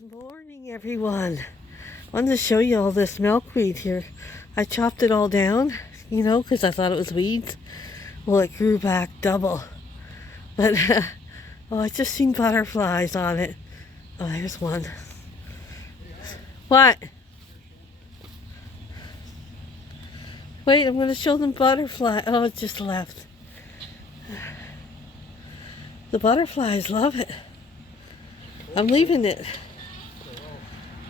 Good morning, everyone. I wanted to show you all this milkweed here. I chopped it all down, because I thought it was weeds. Well, it grew back double. But, I just seen butterflies on it. Oh, there's one. What? Wait, I'm going to show them butterfly. Oh, it just left. The butterflies love it. I'm leaving it.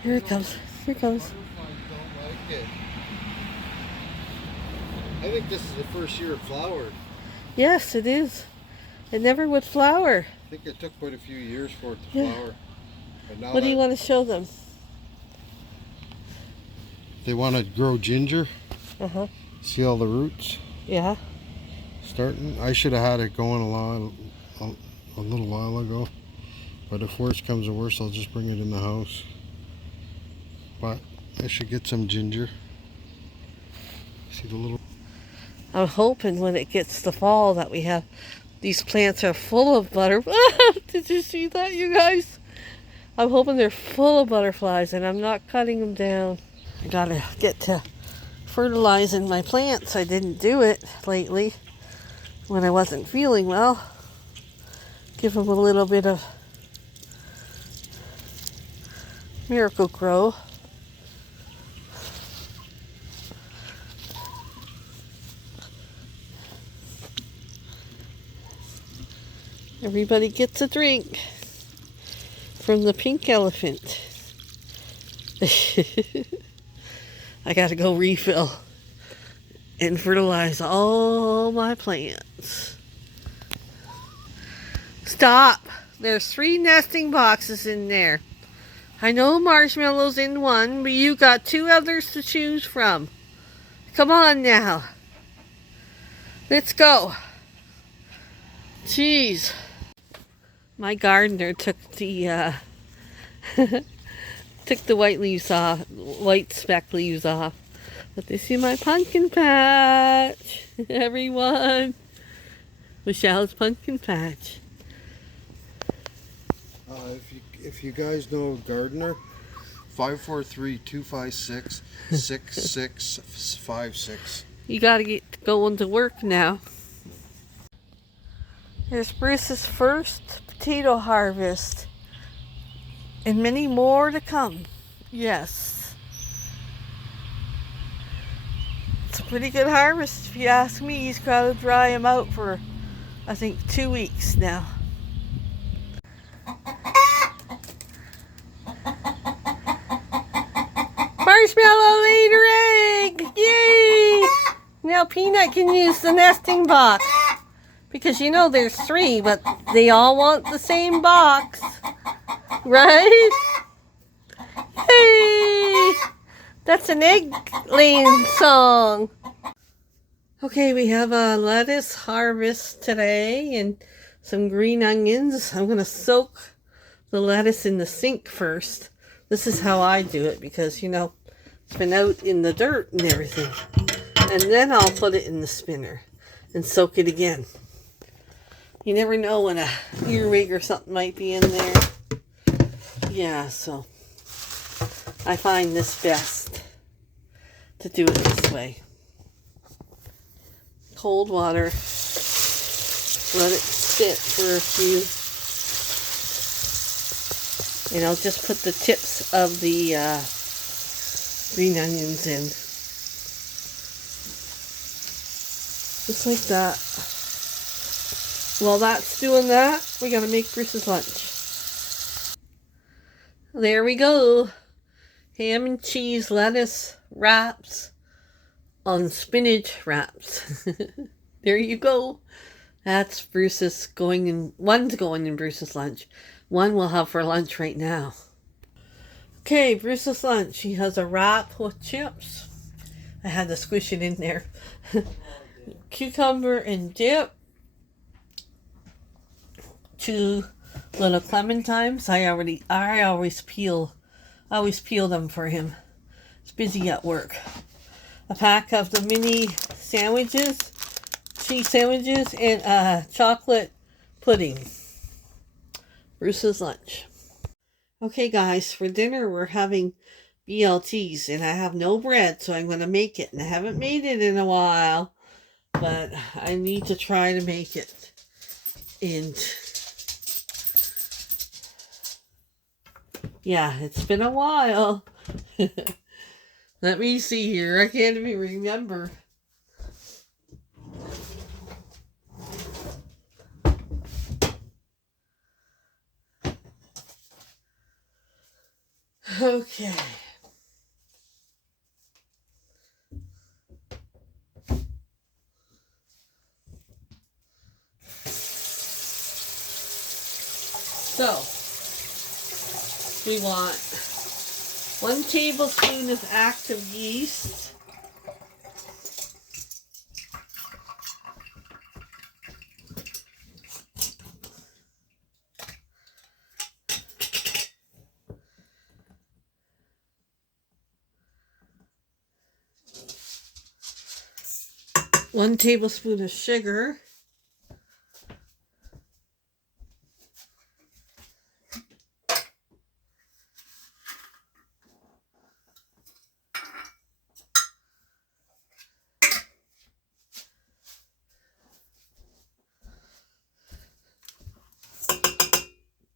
Here it comes. Here it comes. I think this is the first year it flowered. Yes, it is. It never would flower. I think it took quite a few years for it to flower. But now what do you want to show them? They want to grow ginger. Uh-huh. See all the roots? Yeah. Starting. I should have had it going a little while ago. But if worse comes to worse, I'll just bring it in the house. But I should get some ginger. See the little... I'm hoping when it gets the fall that we have... These plants are full of butterflies. Did you see that, you guys? I'm hoping they're full of butterflies and I'm not cutting them down. I gotta get to fertilizing my plants. I didn't do it lately when I wasn't feeling well. Give them a little bit of Miracle Grow. Everybody gets a drink from the pink elephant. I gotta go refill and fertilize all my plants. Stop! There's 3 nesting boxes in there. I know Marshmallow's in one, but you got 2 others to choose from. Come on now. Let's go. Jeez. My gardener took the took the white leaves off, white speck leaves off. But this is my pumpkin patch, everyone. Michelle's pumpkin patch. If you guys know a gardener, 543-256-6656. You gotta get going to work now. Here's Bruce's first potato harvest. And many more to come. Yes. It's a pretty good harvest if you ask me. He's got to dry them out for, I think, 2 weeks now. Marshmallow laid her egg! Yay! Now Peanut can use the nesting box. Because there's 3, but they all want the same box. Right? Hey! That's an egg laying song. Okay, we have a lettuce harvest today and some green onions. I'm going to soak the lettuce in the sink first. This is how I do it because, it's been out in the dirt and everything. And then I'll put it in the spinner and soak it again. You never know when a earwig or something might be in there. Yeah, so I find this best to do it this way. Cold water. Let it sit for a few. And I'll just put the tips of the green onions in. Just like that. While that's doing that, we gotta make Bruce's lunch. There we go. Ham and cheese lettuce wraps on spinach wraps. There you go. That's Bruce's one's going in Bruce's lunch. One we'll have for lunch right now. Okay, Bruce's lunch. He has a wrap with chips. I had to squish it in there. Cucumber and dip. 2 little clementines. I always peel them for him. He's busy at work. A pack of the mini sandwiches, cheese sandwiches, and chocolate pudding. Bruce's lunch. Okay, guys, for dinner we're having BLTs, and I have no bread, so I'm going to make it. And I haven't made it in a while, but I need to try to make it. And yeah, it's been a while. Let me see here. I can't even remember. Okay. So, we want 1 tablespoon of active yeast. 1 tablespoon of sugar.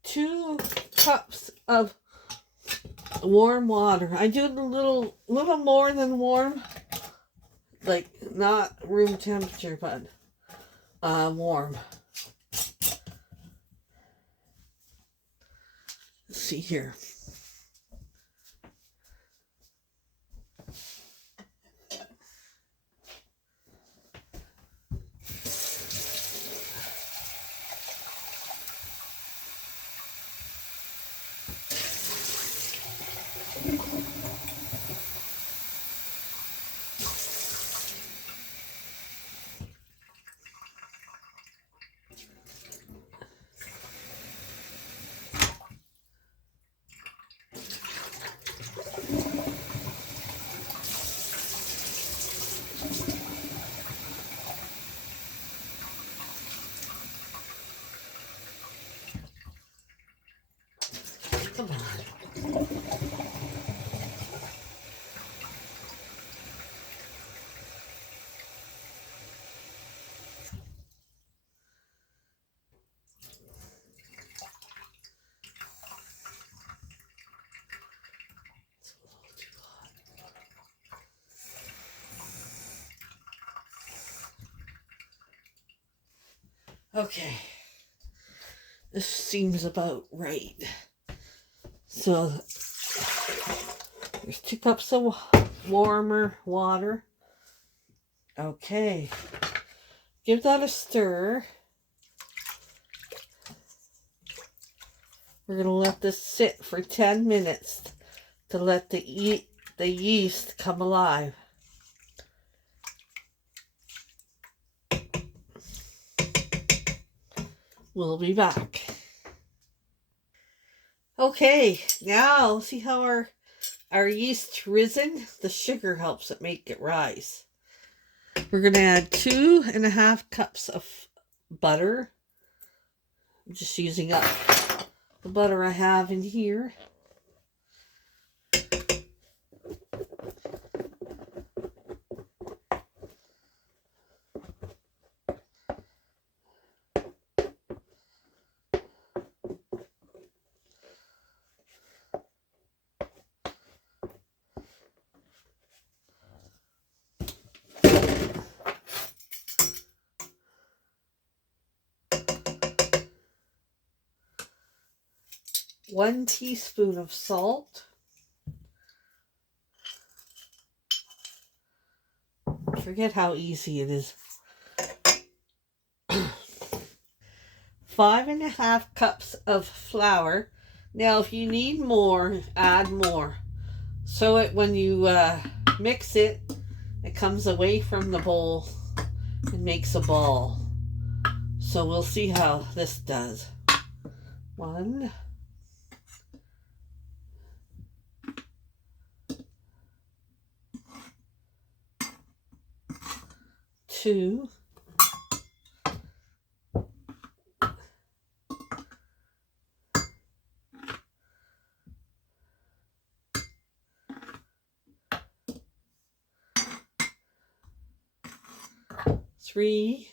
2 cups of warm water. I do it a little more than warm, like not room temperature, but warm. Let's see here. Come on. Okay. This seems about right. So there's 2 cups of warmer water. Okay. Give that a stir. We're going to let this sit for 10 minutes to let the yeast come alive. We'll be back. Okay, now see how our yeast risen? The sugar helps it make it rise. We're going to add 2.5 cups of butter. I'm just using up the butter I have in here. One teaspoon of salt. Forget how easy it is. 5.5 cups of flour. Now, if you need more, add more. So when you mix it, it comes away from the bowl and makes a ball. So we'll see how this does. 1, 2, 3, 3,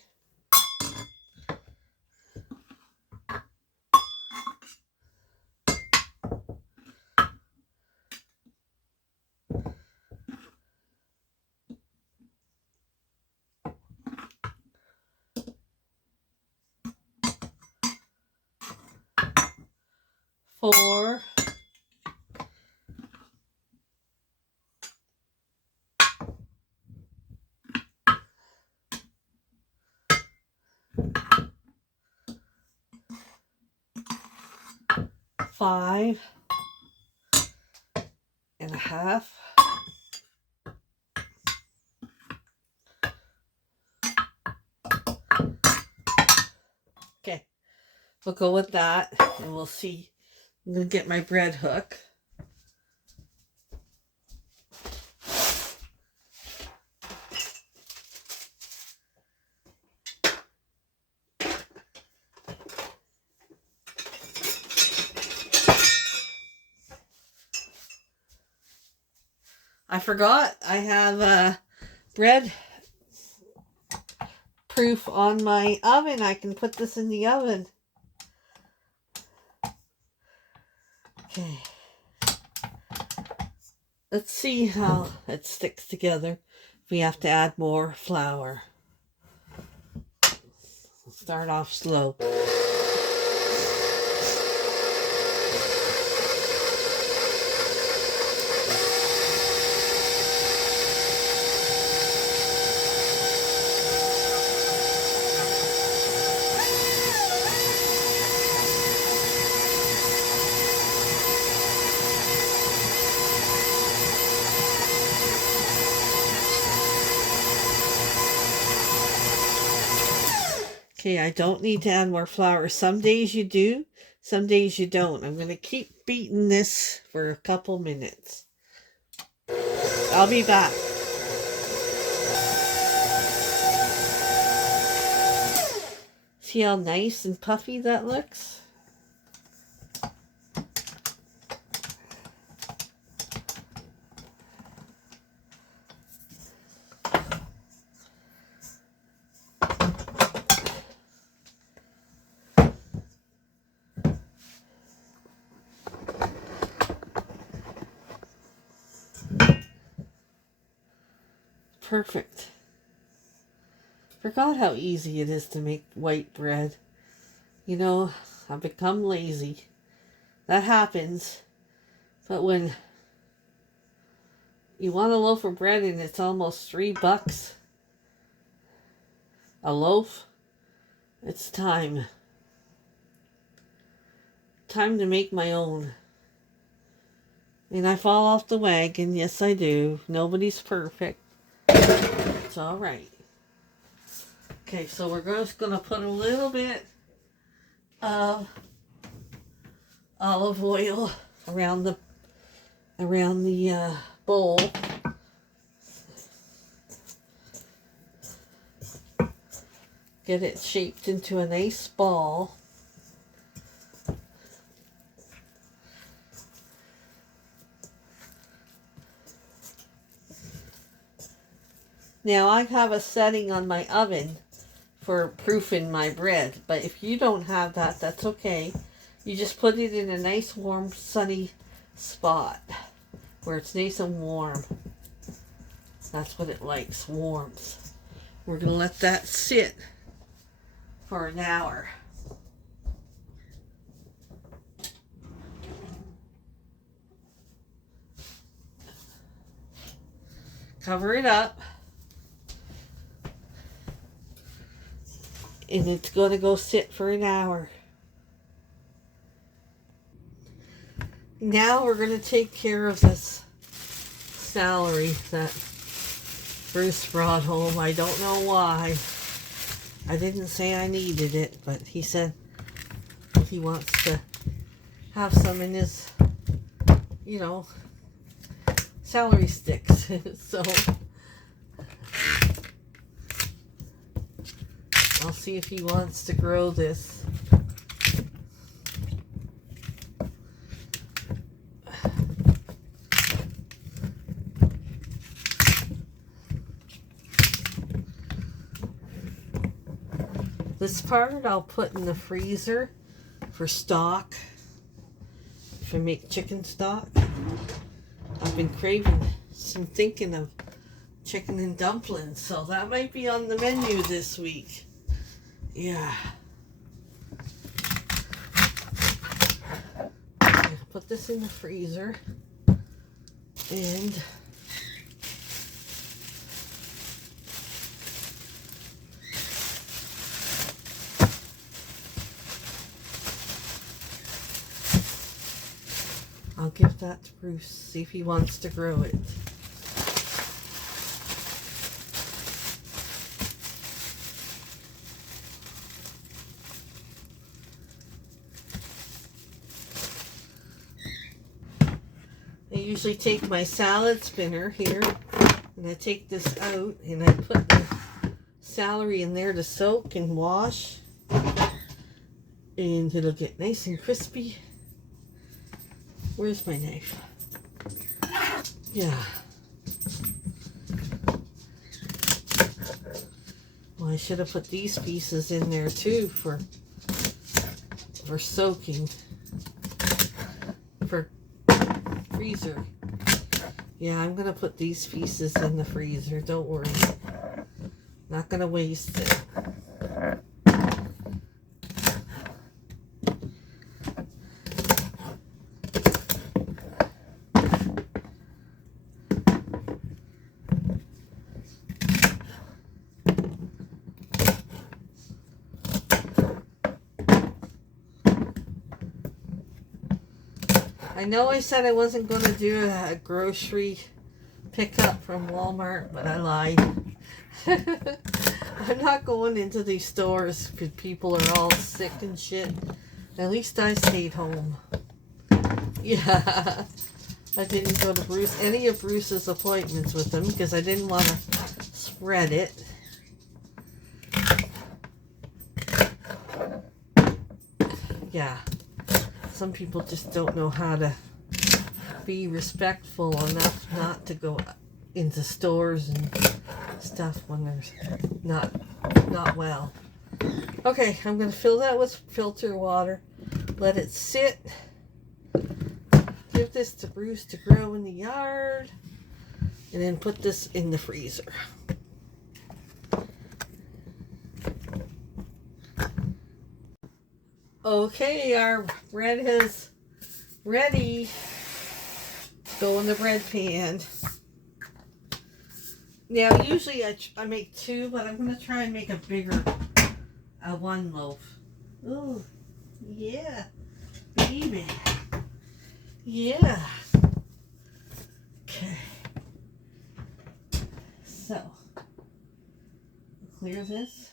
4, 5.5. Okay, we'll go with that and we'll see. I'm going to get my bread hook. I forgot I have bread proof on my oven. I can put this in the oven. Okay. Let's see how it sticks together. We have to add more flour. Start off slow. Okay, I don't need to add more flour. Some days you do, some days you don't. I'm going to keep beating this for a couple minutes. I'll be back. See how nice and puffy that looks? Perfect. Forgot how easy it is to make white bread. You know, I've become lazy. That happens. But when you want a loaf of bread and it's almost $3 a loaf, it's time. Time to make my own. And I fall off the wagon. Yes, I do. Nobody's perfect. It's all right. Okay, so we're just going to put a little bit of olive oil around the bowl. Get it shaped into a nice ball. Now I have a setting on my oven for proofing my bread, but if you don't have that, that's okay. You just put it in a nice warm sunny spot where it's nice and warm. That's what it likes, warmth. We're going to let that sit for an hour. Cover it up. And it's going to go sit for an hour. Now we're going to take care of this celery that Bruce brought home. I don't know why. I didn't say I needed it, but he said he wants to have some in his, you know, celery sticks. So I'll see if he wants to grow this. This part I'll put in the freezer for stock. If I make chicken stock. I've been thinking of chicken and dumplings, so that might be on the menu this week. Yeah. I'll put this in the freezer and I'll give that to Bruce, see if he wants to grow it. I usually take my salad spinner here and I take this out and I put the celery in there to soak and wash, and it'll get nice and crispy. Where's my knife? Yeah. Well, I should have put these pieces in there too for soaking, for freezer. Yeah, I'm gonna put these pieces in the freezer, don't worry. Not gonna waste it. I know I said I wasn't going to do a grocery pickup from Walmart, but I lied. I'm not going into these stores because people are all sick and shit. At least I stayed home. Yeah. I didn't go to any of Bruce's appointments with him because I didn't want to spread it. Yeah. Some people just don't know how to be respectful enough not to go into stores and stuff when they're not well. Okay, I'm going to fill that with filter water. Let it sit. Give this to Bruce to grow in the yard. And then put this in the freezer. Okay, our bread is ready. Go in the bread pan. Now, usually I make two, but I'm going to try and make a bigger one loaf. Ooh, yeah, baby. Yeah. Okay. So, clear this.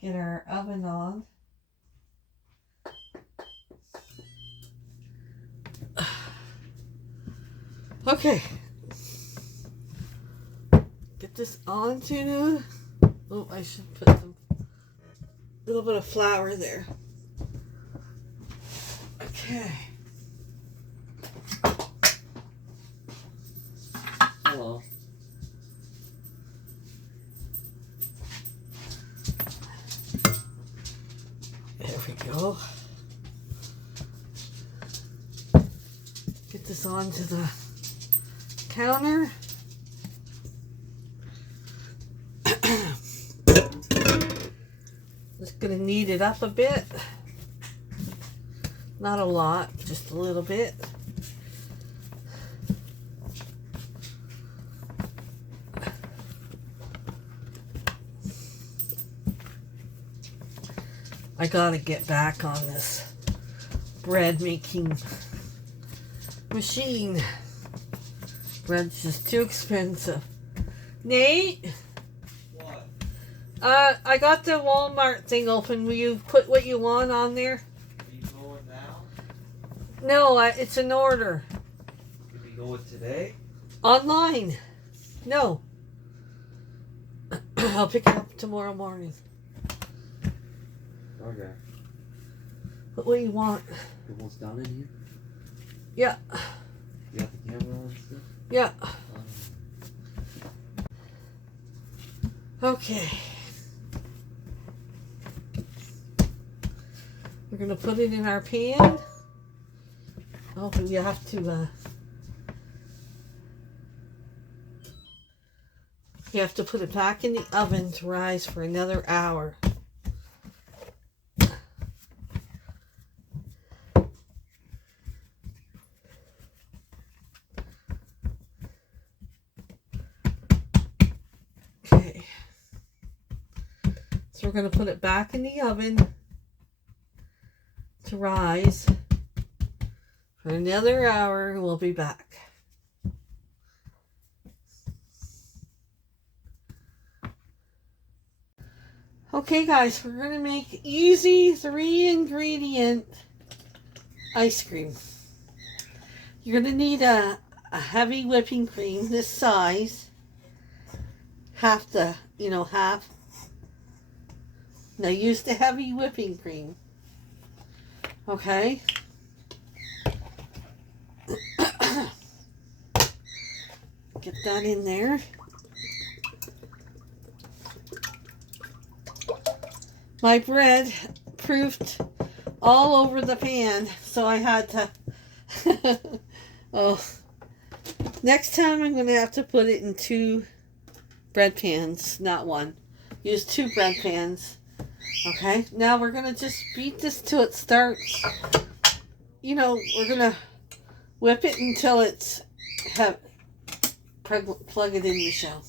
Get our oven on. Okay. Get this onto. Oh, I should put a little bit of flour there. Okay. Hello. There we go. Get this onto the counter. Just gonna knead it up a bit. Not a lot, just a little bit. I gotta get back on this bread making machine. Bread's just too expensive. Nate? What? I got the Walmart thing open. Will you put what you want on there? Are you going now? No, it's an order. Did we go with today? Online. No. I'll pick it up tomorrow morning. Okay. Put what you want. Almost done in here? Yeah. You got the camera on still? Yeah. Okay. going to put it in our pan. Oh, we have to, you have to put it back in the oven to rise for another hour. Okay. So we're going to put it back in the oven to rise for another hour, and we'll be back. Okay guys, we're going to make easy 3-ingredient ice cream. You're going to need a heavy whipping cream this size. Half. Now use the heavy whipping cream. Okay. Get that in there. My bread proofed all over the pan, so I had to... Oh. Next time I'm going to have to put it in 2 bread pans, not 1. Use 2 bread pans. Okay, now we're going to just beat this till it starts, we're going to whip it until it's, plug it in, Michelle,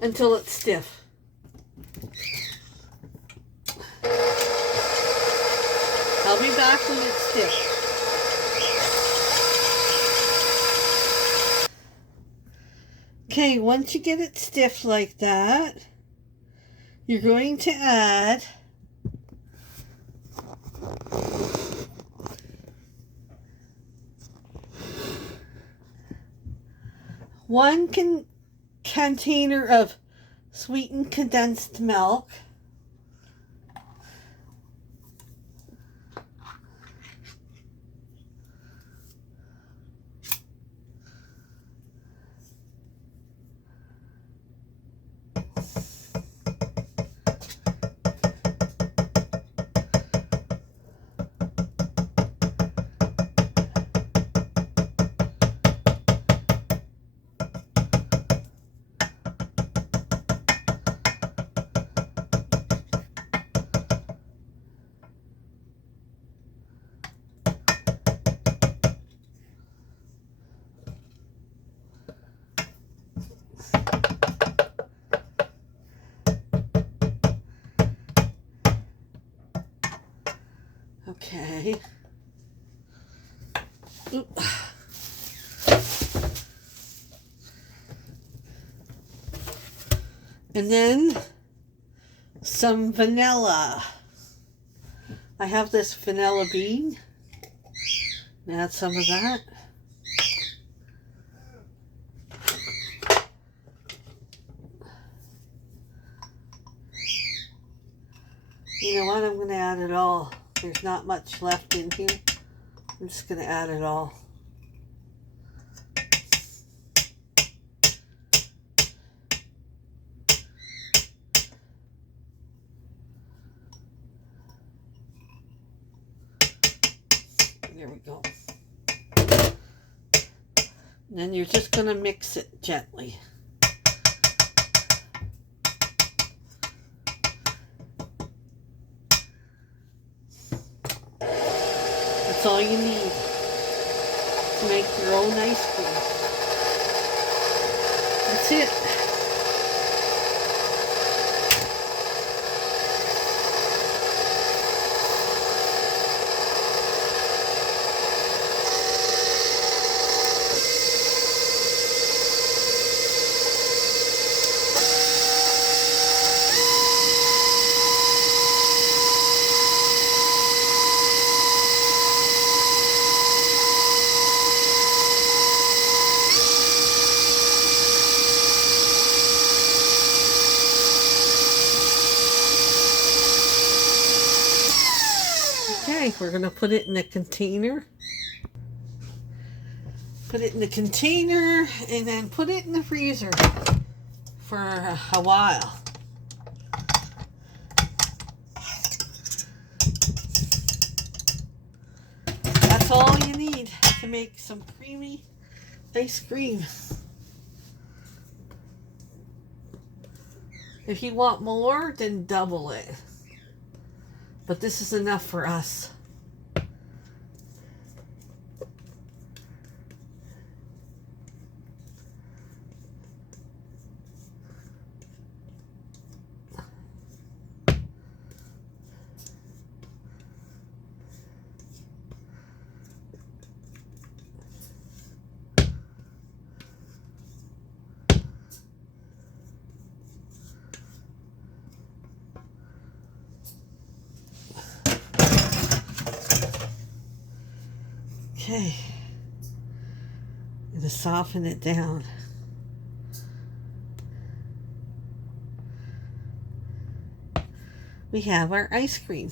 until it's stiff. I'll be back when it's stiff. Okay, once you get it stiff like that, you're going to add 1 container of sweetened condensed milk. Okay. Oop. And then some vanilla. I have this vanilla bean. Add some of that. You know what? I'm going to add it all. There's not much left in here. I'm just going to add it all. There we go. And then you're just going to mix it gently. That's all you need to make your own ice cream. That's it. Okay, we're going to put it in a container. Put it in the container and then put it in the freezer for a while. all you need to make some creamy ice cream. If you want more, then double it. But this is enough for us. Okay, I'm going to soften it down. We have our ice cream.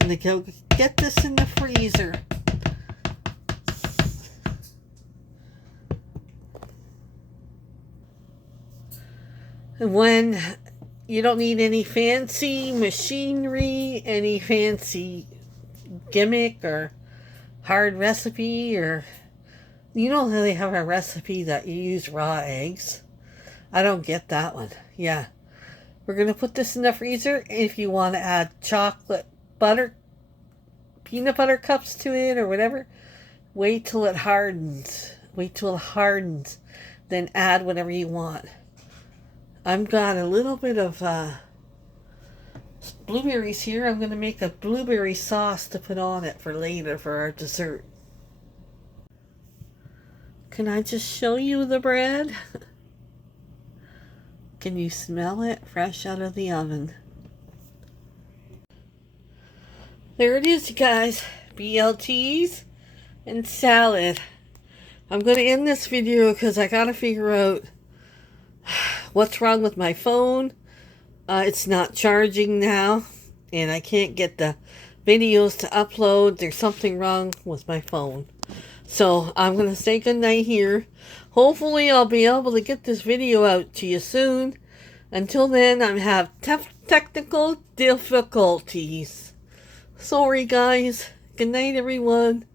I'm going to go get this in the freezer. When you don't need any fancy machinery, any fancy gimmick or hard recipe, or you know how they have a recipe that you use raw eggs? I don't get that one. Yeah. We're going to put this in the freezer. If you want to add chocolate butter, peanut butter cups to it or whatever, wait till it hardens. Wait till it hardens. Then add whatever you want. I've got a little bit of blueberries here. I'm going to make a blueberry sauce to put on it for later for our dessert. Can I just show you the bread? Can you smell it fresh out of the oven? There it is, you guys. BLTs and salad. I'm going to end this video because I got to figure out what's wrong with my phone. It's not charging now, and I can't get the videos to upload. There's something wrong with my phone. So I'm going to say goodnight here. Hopefully I'll be able to get this video out to you soon. Until then, I have technical difficulties. Sorry guys. Good night everyone.